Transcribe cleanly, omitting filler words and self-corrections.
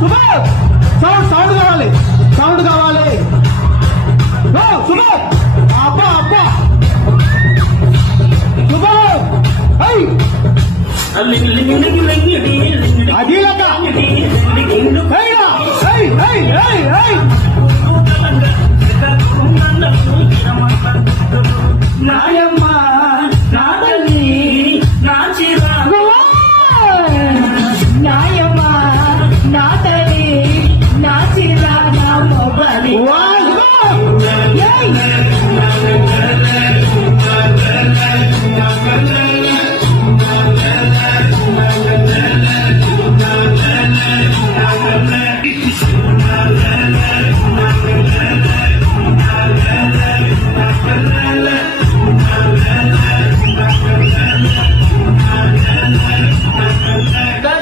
Subhash sound కావాలి, sound కావాలి. సుభాష్ అబ్బా అబ్బా సుభాష్ అది లెక్క నాయమ్మ నాదని నాచిరా నాయమ్మ నాదని నాచిరా నా మొబలి